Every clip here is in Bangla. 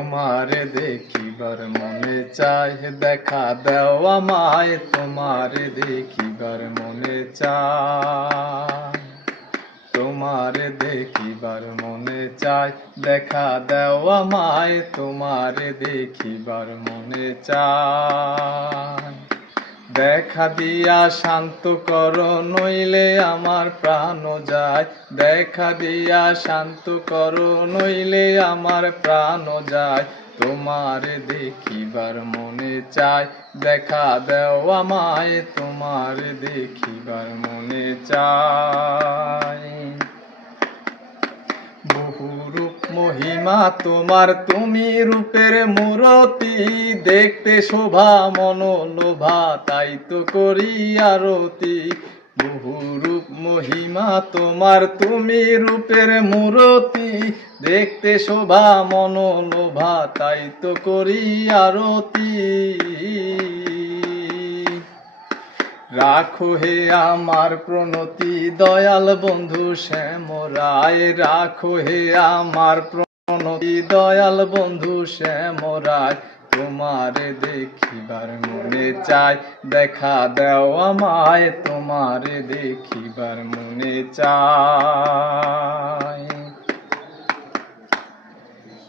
তোমারে দেখিবার মনে চাই, দেখা দেও আমায় তোমারে দেখিবার মনে চাই। তোমারে দেখিবার মনে চাই, দেখা দেও আমায় তোমারে দেখিবার মনে চাই। দেখা দিয়া শান্ত কর, নইলে আমার প্রাণ যায়। দেখা দিয়া শান্ত কর, নইলে আমার প্রাণ যায়। তোমার দেখিবার মনে চাই, দেখা দেও আমায়, তোমার দেখিবার মনে চাই। মহিমা, তোমার তুমি রূপের মূরতি। দেখতে শোভা, মনোলোভা, তাই তো করি আরতি। বহু রূপ মহিমা, তোমার তুমি রূপের মূরতি। দেখতে শোভা, মনোলোভা, তাই তো করি আরতি। রাখো হে আমার প্রণতি, দয়াল বন্ধু শ্যাম রায়। রাখো হে আমার প্রণতি, দয়াল বন্ধু শ্যাম রায়। তোমার দেখিবার মনে চাই, দেখা দেও আমায়। তোমার দেখিবার মনে চাই।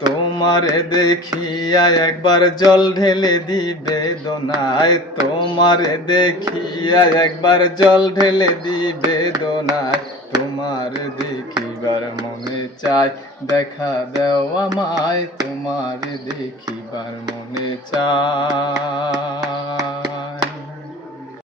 তোমারে দেখিয়া একবার জল ঢেলে দিবে দোনায় তোমারে দেখিয়া একবার জল ঢেলে দিবে দোনায় তোমার দেখিবার মনে চাই, দেখা দেওয়া আমায়। তোমার দেখিবার মনে চাই।